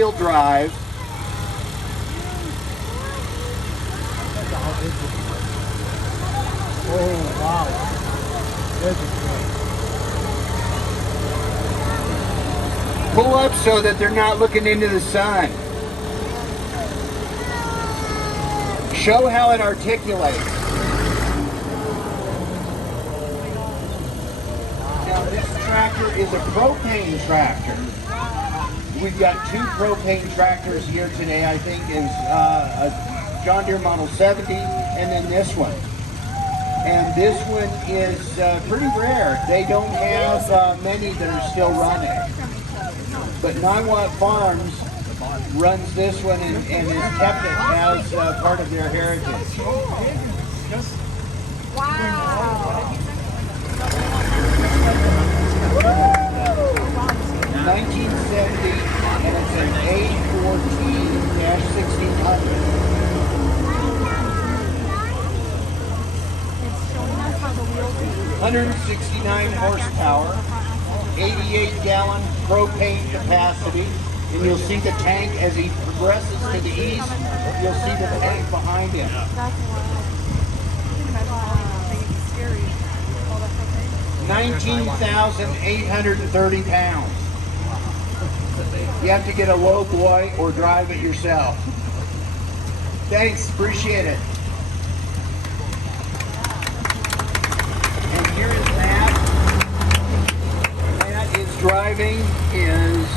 four-wheel drive. Oh, wow. This is Pull up so that they're not looking into the sun. Show how it articulates. Now this tractor is a propane tractor. We've got two propane tractors here today. I think is a John Deere Model 70 and then this one. And this one is pretty rare. They don't have many that are still running. But 9 Watt Farms runs this one and has kept it as part of their heritage. Wow. 1970, and it's an A14-1600. 169 horsepower, 88-gallon propane capacity, and you'll see the tank as he progresses to the east. You'll see the tank behind him. That's wild. 19,830 pounds. You have to get a low boy or drive it yourself. Thanks, appreciate it. And here is Matt. Matt is driving his